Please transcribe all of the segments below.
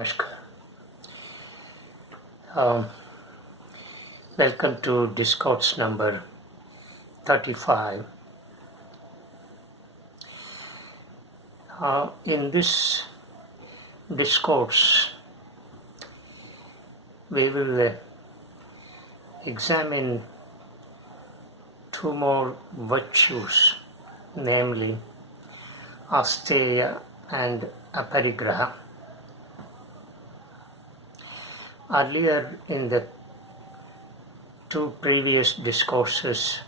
Namaskar. Welcome to Discourse number 35. In this discourse, we will examine two more virtues, namely Asteya and Aparigraha. Earlier in the two previous discourses,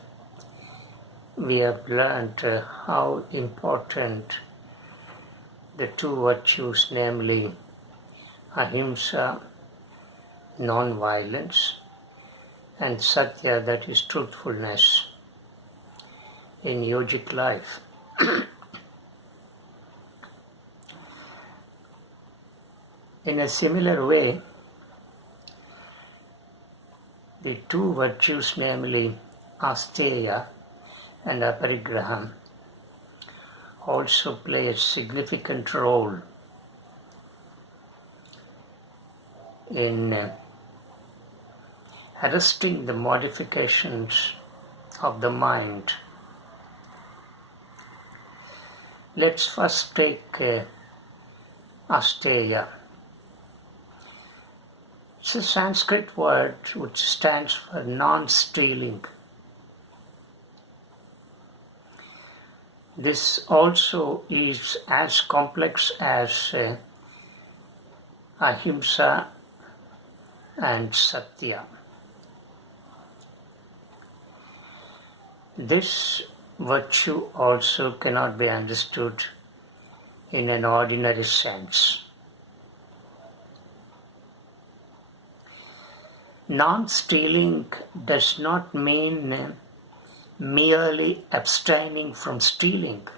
we have learned how important the two virtues, namely ahimsa, non-violence, and satya, that is truthfulness, in yogic life. In a similar way, the two virtues, namely Asteya and Aparigraha, also play a significant role in arresting the modifications of the mind. Let's first take Asteya. It's a Sanskrit word which stands for non-stealing. This also is as complex as ahimsa and satya. This virtue also cannot be understood in an ordinary sense. Non-stealing does not mean merely abstaining from stealing.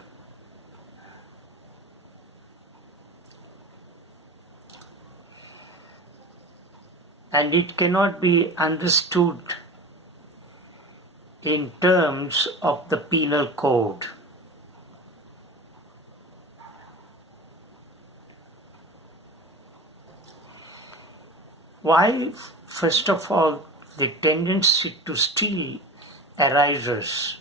And it cannot be understood in terms of the penal code. Why, first of all, the tendency to steal arises?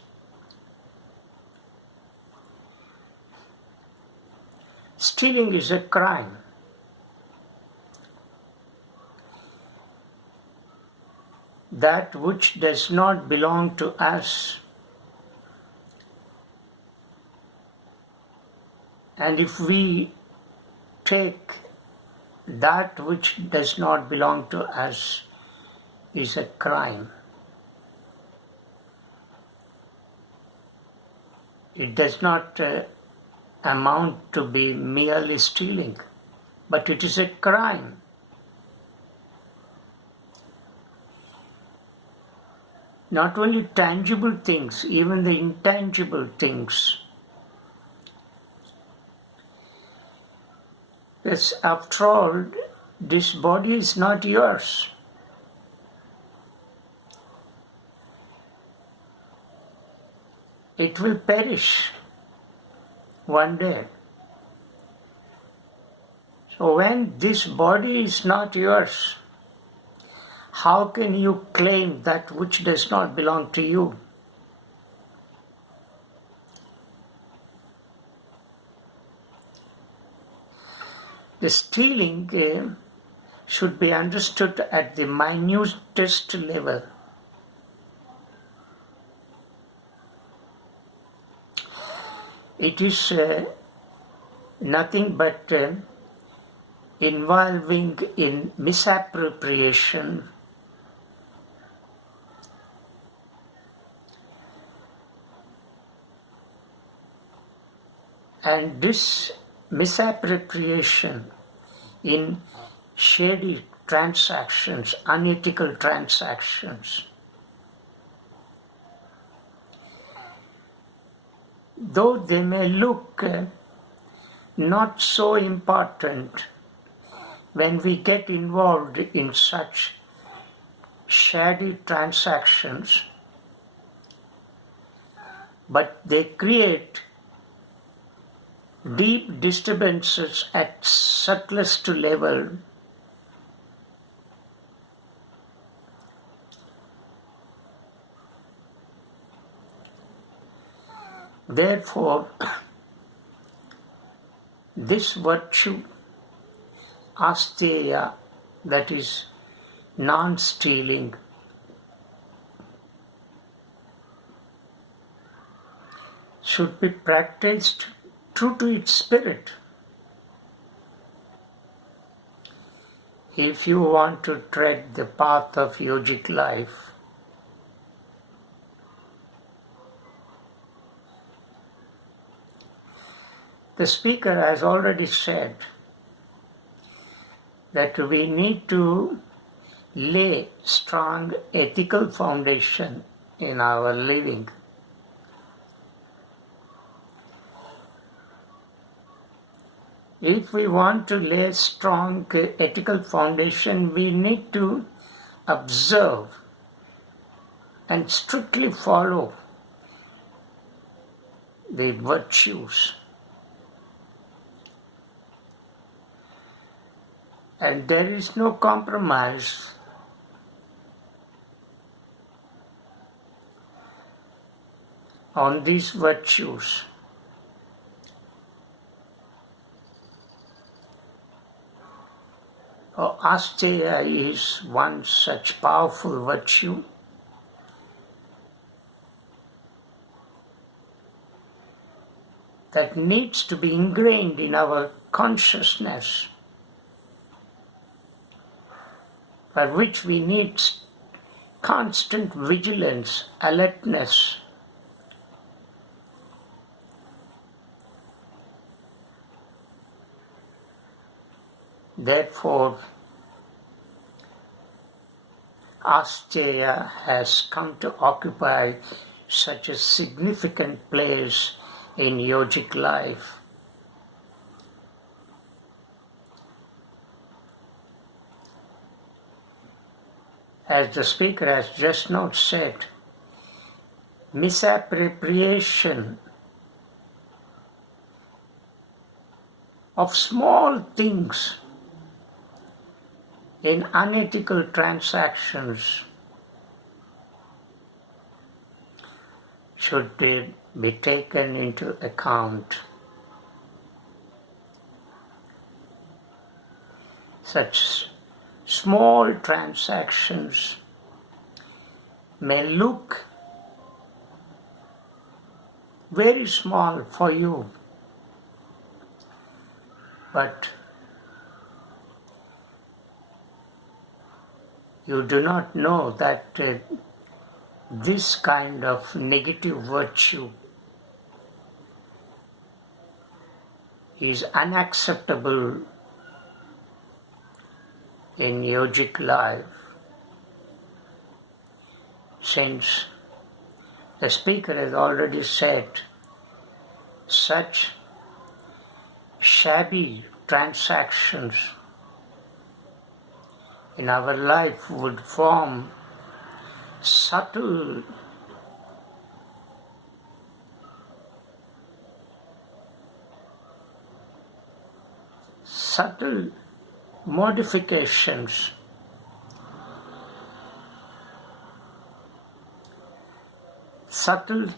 Stealing is a crime. That which does not belong to us. And if we take that which does not belong to us is a crime. It does not amount to be merely stealing, but it is a crime. Not only tangible things, even the intangible things. Yes, after all, this body is not yours. It will perish one day. So when this body is not yours, how can you claim that which does not belong to you? The stealing should be understood at the minutest level. It is nothing but involving in misappropriation, and this misappropriation in shady transactions, unethical transactions, though they may look not so important when we get involved in such shady transactions, but they create deep disturbances at subtlest level therefore this virtue Asteya, that is non-stealing, should be practiced true to its spirit. If you want to tread the path of yogic life, the speaker has already said that we need to lay strong ethical foundation in our living. If we want to lay strong ethical foundation, we need to observe and strictly follow the virtues. And there is no compromise. On these virtues. Asteya is one such powerful virtue. That needs to be ingrained in our consciousness, for which we need constant vigilance, alertness. Therefore, Asteya has come to occupy such a significant place in yogic life. As the speaker has just now said, misappropriation of small things in unethical transactions should be taken into account. Such small transactions may look very small for you, but you do not know that this kind of negative virtue is unacceptable in yogic life, since the speaker has already said such shabby transactions in our life would form subtle modifications, subtle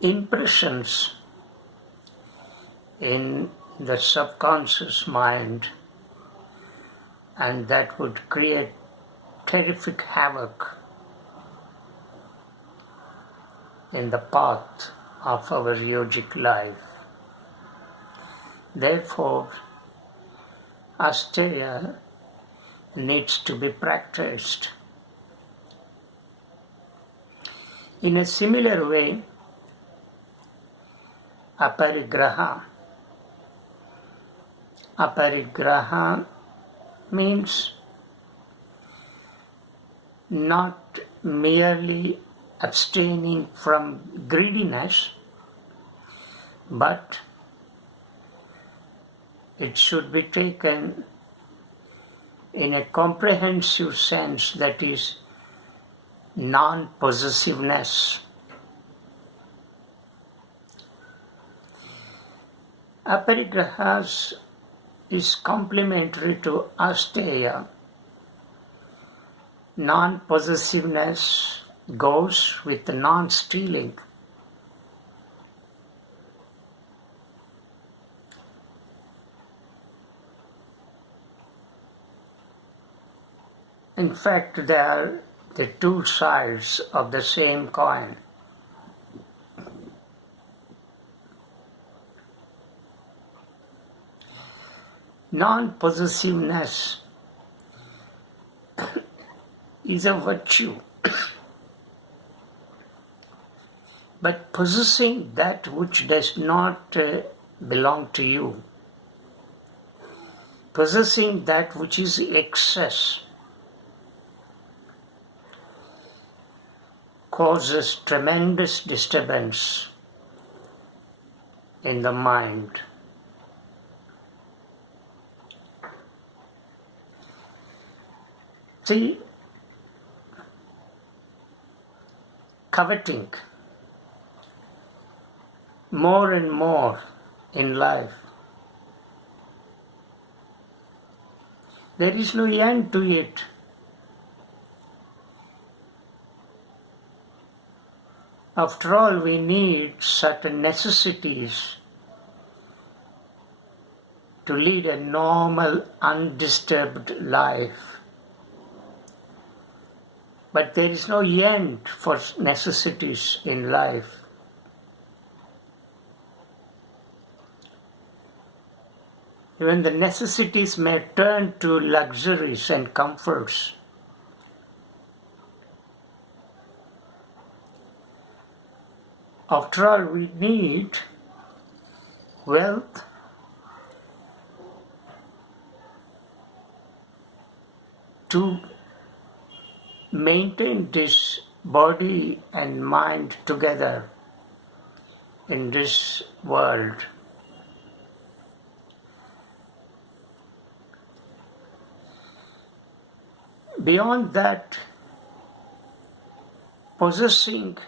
impressions in the subconscious mind, and that would create terrific havoc in the path of our yogic life. Therefore, Asteya needs to be practiced. In a similar way, Aparigraha means not merely abstaining from greediness, but it should be taken in a comprehensive sense, that is non-possessiveness. Aparigrahas is complementary to Asteya. Non-possessiveness goes with non-stealing. In fact, they are the two sides of the same coin. Non-possessiveness is a virtue, but possessing that which does not belong to you, possessing that which is excess, causes tremendous disturbance in the mind. See, coveting more and more in life, there is no end to it. After all, we need certain necessities to lead a normal, undisturbed life. But there is no end for necessities in life. Even the necessities may turn to luxuries and comforts. After all, we need wealth to maintain this body and mind together in this world. Beyond that, possessing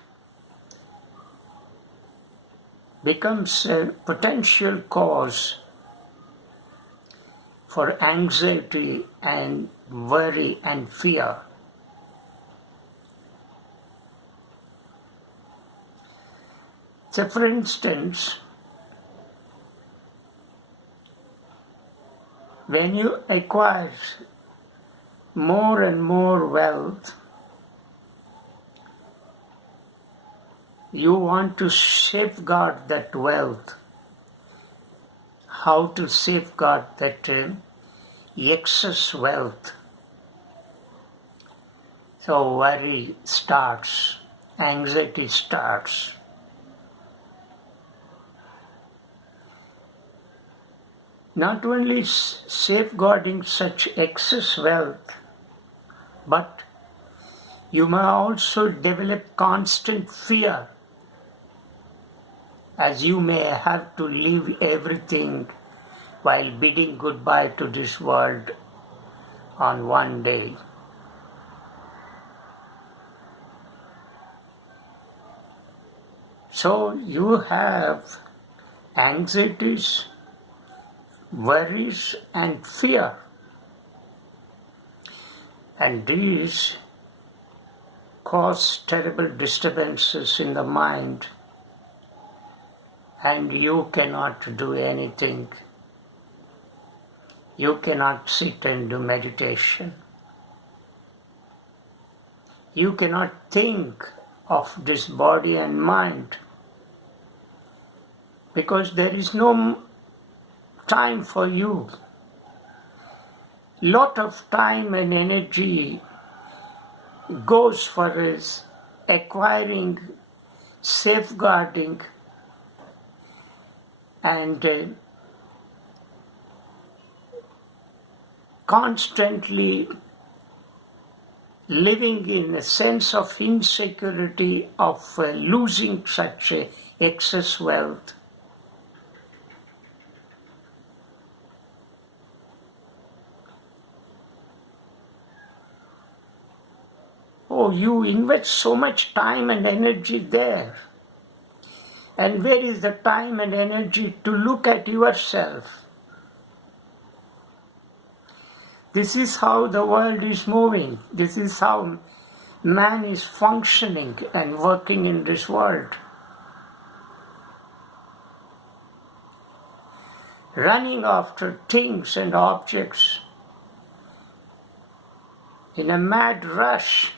becomes a potential cause for anxiety and worry and fear. So, for instance, when you acquire more and more wealth, you want to safeguard that wealth. How to safeguard that excess wealth? So worry starts, anxiety starts. Not only safeguarding such excess wealth, but you may also develop constant fear, as you may have to leave everything while bidding goodbye to this world on one day. So you have anxieties, worries and fear, and these cause terrible disturbances in the mind, and you cannot do anything. You cannot sit and do meditation. You cannot think of this body and mind, because there is no time for you. Lot of time and energy goes for acquiring, safeguarding, and constantly living in a sense of insecurity of losing such excess wealth. Oh, you invest so much time and energy there, And where is the time and energy to look at yourself? This is how the world is moving. This is how man is functioning and working in this world. Running after things and objects in a mad rush.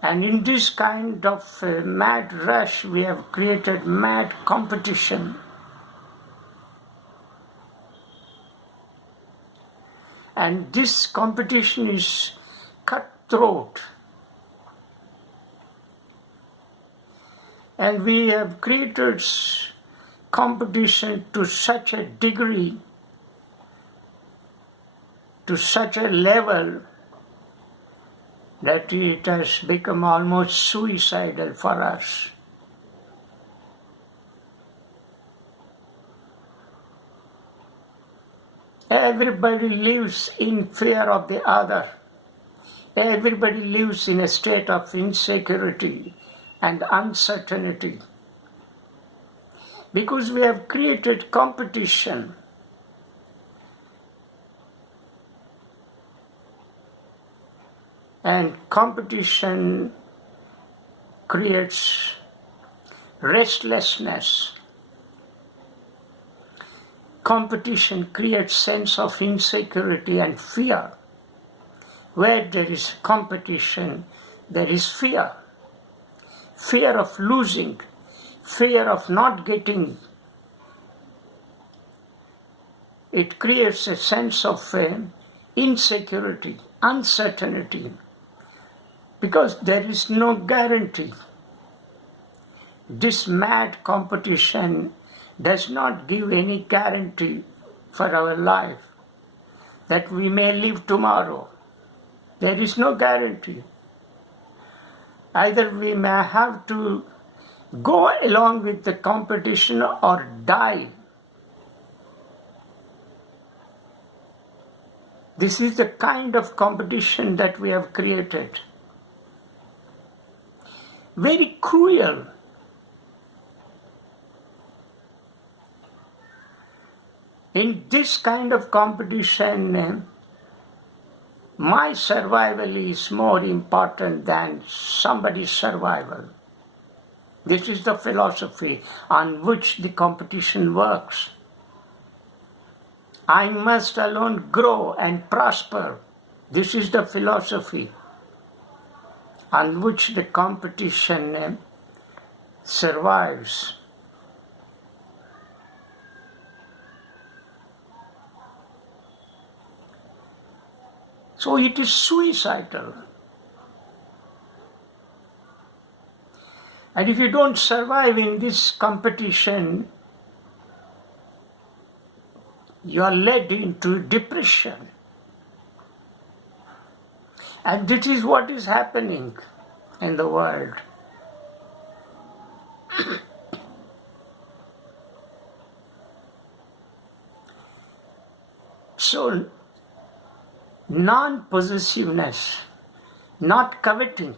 And in this kind of mad rush, we have created mad competition. And this competition is cutthroat. And we have created competition to such a degree, to such a level, that it has become almost suicidal for us. Everybody lives in fear of the other. Everybody lives in a state of insecurity and uncertainty. Because we have created competition. And competition creates restlessness. Competition creates sense of insecurity and fear. Where there is competition, there is fear. Fear of losing, fear of not getting. It creates a sense of insecurity, uncertainty, because there is no guarantee. This mad competition does not give any guarantee for our life that we may live tomorrow. There is no guarantee. Either we may have to go along with the competition or die. This is the kind of competition that we have created. Very cruel. In this kind of competition, my survival is more important than somebody's survival. This is the philosophy on which the competition works. I must alone grow and prosper. This is the philosophy on which the competition survives. So it is suicidal. And if you don't survive in this competition, you are led into depression. And this is what is happening in the world. So, non-possessiveness, not coveting,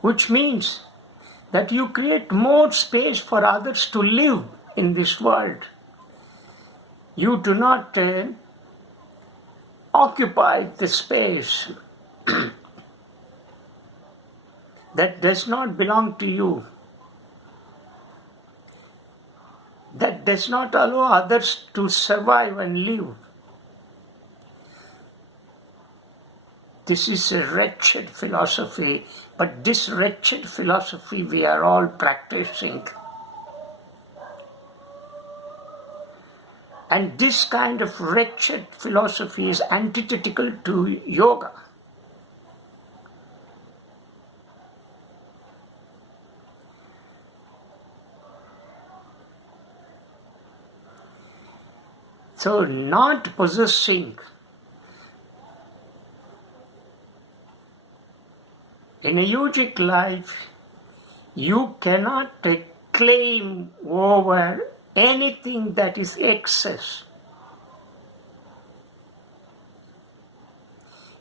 which means that you create more space for others to live in this world. You do not occupy the space that does not belong to you, that does not allow others to survive and live. This is a wretched philosophy, but this wretched philosophy we are all practicing. And this kind of wretched philosophy is antithetical to yoga. So, not possessing in a yogic life, you cannot claim over anything that is excess.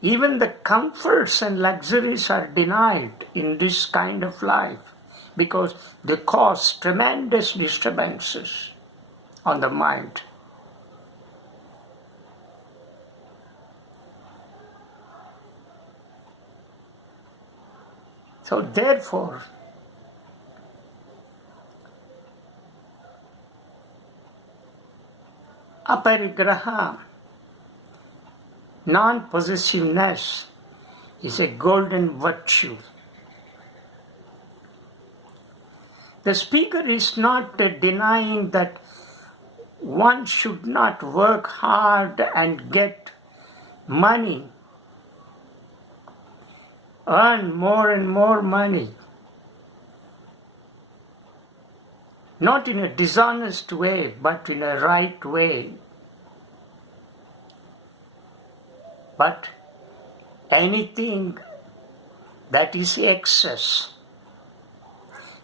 Even the comforts and luxuries are denied in this kind of life because they cause tremendous disturbances on the mind. So therefore, Aparigraha, non-possessiveness, is a golden virtue. The speaker is not denying that one should not work hard and get money, earn more and more money, not in a dishonest way, but in a right way. But anything that is excess,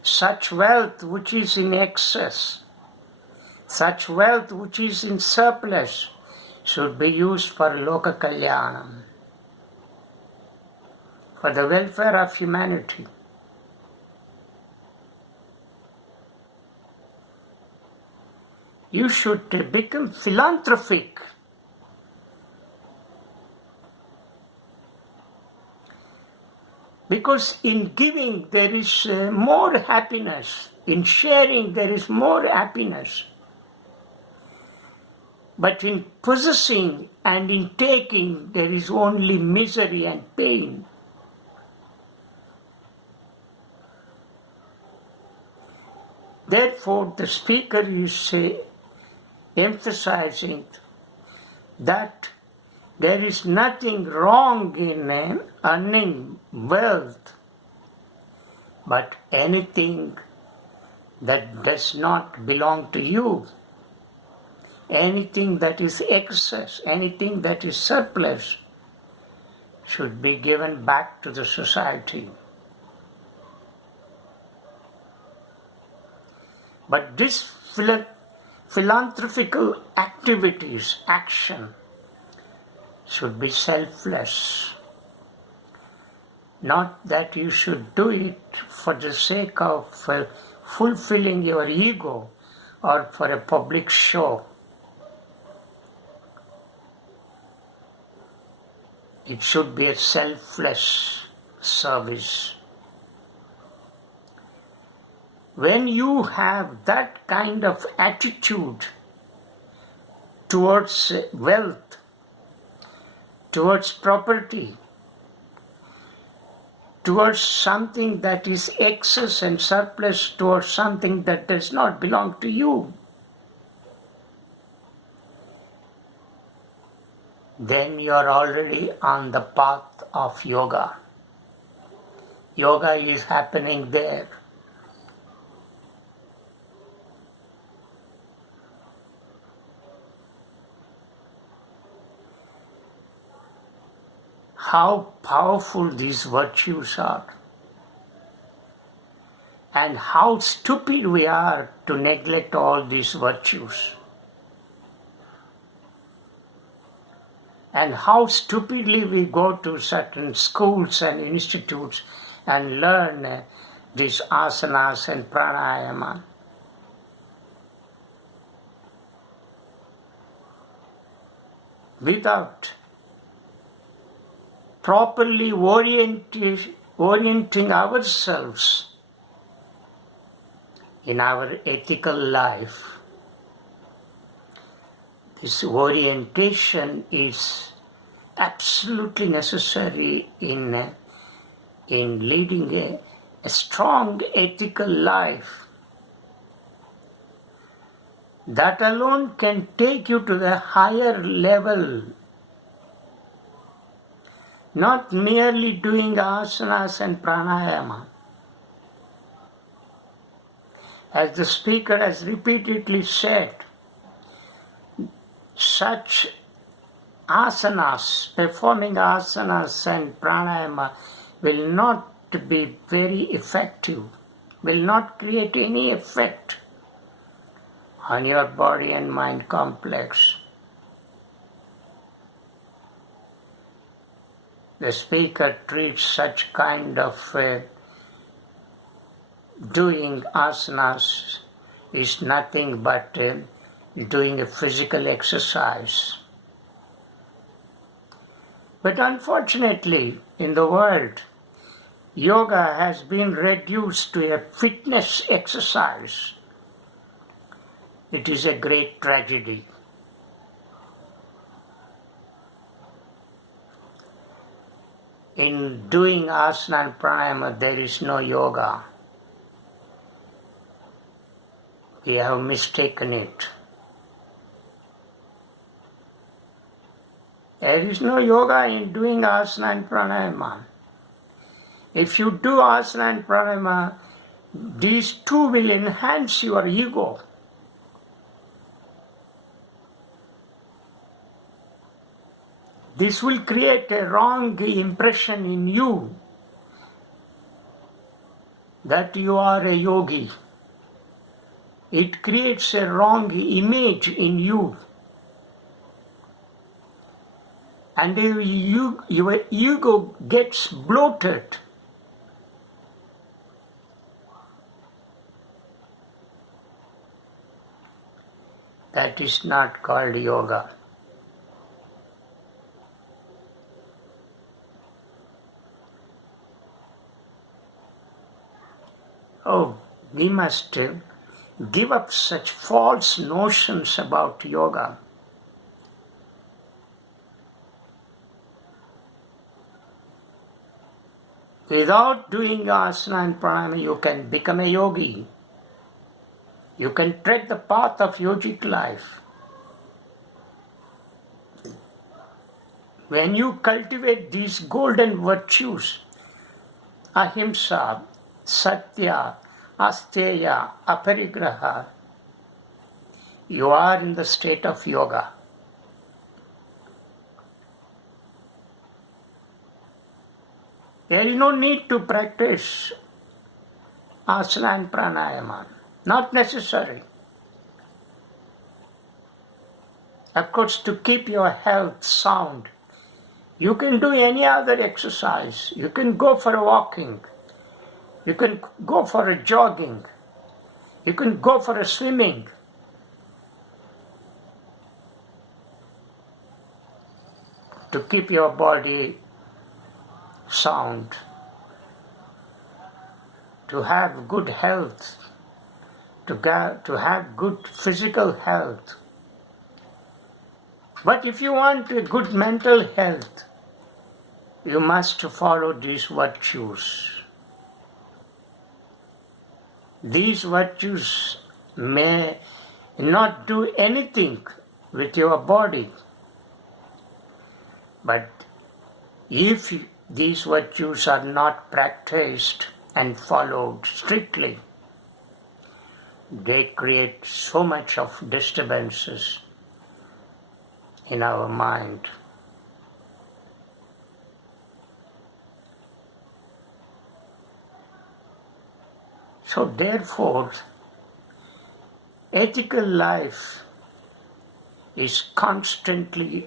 such wealth which is in excess, such wealth which is in surplus, should be used for loka kalyanam, for the welfare of humanity. You should become philanthropic. Because in giving there is more happiness, in sharing there is more happiness. But in possessing and in taking there is only misery and pain. Therefore the speaker is emphasizing that there is nothing wrong in earning wealth, but anything that does not belong to you, anything that is excess, anything that is surplus, should be given back to the society. But this philanthropical activities, action, should be selfless. Not that you should do it for the sake of fulfilling your ego or for a public show. It should be a selfless service. When you have that kind of attitude towards wealth, towards property, towards something that is excess and surplus, towards something that does not belong to you, then you are already on the path of yoga. Yoga is happening there. How powerful these virtues are, and how stupid we are to neglect all these virtues, and how stupidly we go to certain schools and institutes and learn these asanas and pranayama. Without properly orienting ourselves in our ethical life. This orientation is absolutely necessary in leading a strong ethical life. That alone can take you to the higher level. Not merely doing asanas and pranayama. As the speaker has repeatedly said, such asanas, performing asanas and pranayama will not be very effective, will not create any effect on your body and mind complex. the speaker treats such kind of doing asanas is nothing but doing a physical exercise. But unfortunately, in the world, yoga has been reduced to a fitness exercise. It is a great tragedy. In doing asana and pranayama, there is no yoga. We have mistaken it. There is no yoga in doing asana and pranayama. If you do asana and pranayama, these two will enhance your ego. This will create a wrong impression in you that you are a yogi. It creates a wrong image in you. And your ego gets bloated. That is not called yoga. Oh, we must give up such false notions about yoga. Without doing asana and pranayama, you can become a yogi. You can tread the path of yogic life. When you cultivate these golden virtues, ahimsa, satya, asteya, aparigraha, you are in the state of yoga. There is no need to practice asana and pranayama. Not necessary. Of course, to keep your health sound, you can do any other exercise. You can go for a walking. You can go for a jogging. You can go for a swimming. To keep your body sound, to have good health, to have good physical health. But if you want a good mental health, you must follow these virtues. These virtues may not do anything with your body, but if these virtues are not practiced and followed strictly, they create so much of disturbances in our mind. So therefore, ethical life is constantly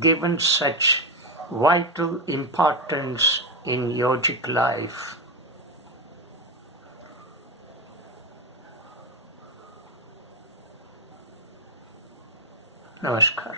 given such vital importance in yogic life. Namaskar.